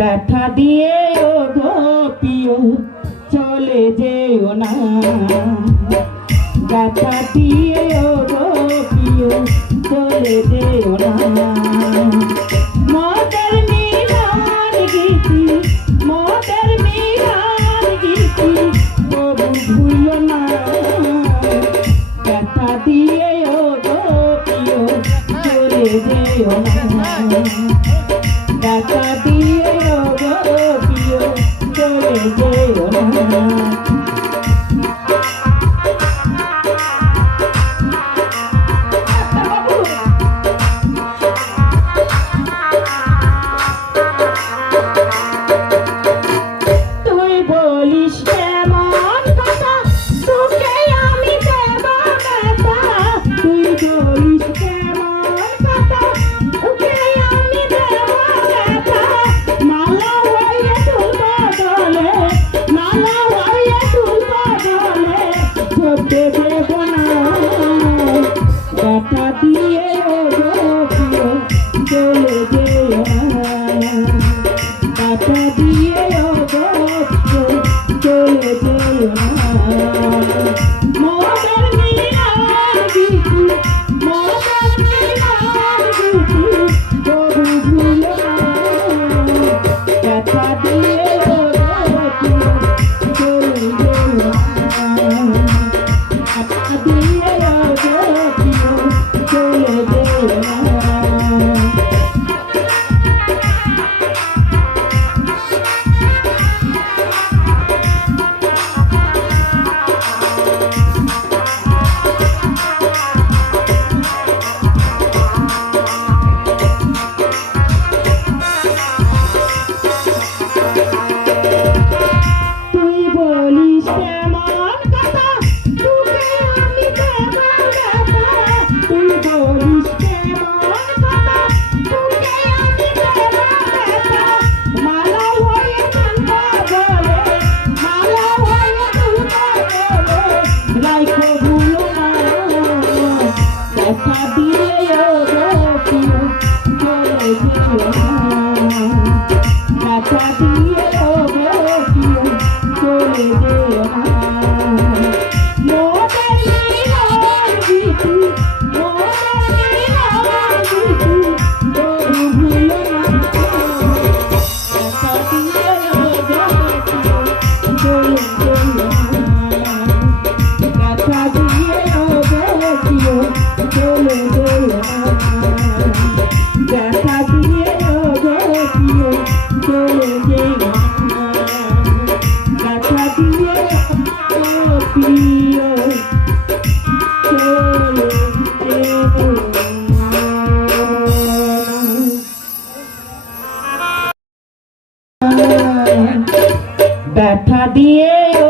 ব্যথা দিয়ে ও গো প্রিয় চলে যেও না, ব্যথা দিয়ে ও গো প্রিয় চলে যেও না। মদের মিলান গীতি, মদের মিলান গীতি তবু ভুলো না, ব্যথা দিয়ে ও গো প্রিয় চলে যেও না, ব্যথা দিয়ে ও গো প্রিয় চলে যেও না। ব্যথা দিয়ে ও গো প্রিয় চলে যেও না, ব্যথা দিয়ে ও গো প্রিয় চলে যেও না। মদের মিলান গীতি, মদের মিলান গীতি তবু ভুলো না, ব্যথা দিয়ে ও গো প্রিয় চলে যেও না, ব্যথা দিয়ে ও গো প্রিয় চলে যেও না। তুই বলিস কেমন কথা, তোকে আমি দেব ব্যথা, তুই বলিস কেমন কথা, তোকে আমি দেব ব্যথা, মালা হয়ে তুলবা গলে, মালা হয়ে তুলবা গলে, রাইখো ভুলো না, ব্যথা দিয়ে ও গো প্রিয় চলে যেও না, ব্যথা দিয়ে ও গো প্রিয় চলে যেও না। মদের মিলান গীতি, মদের মিলান গীতি তবু ভুলো না, ব্যথা দিয়ে ও গো প্রিয় চলে যেও না, ব্যথা দিয়ে ও গো প্রিয় চলে যেও না, ব্যথা দিয়ে ও গো প্রিয় চলে যেও না, ব্যথা দিয়ে ও প্রিয় চলে যেও না, ব্যথা দিয়ে ও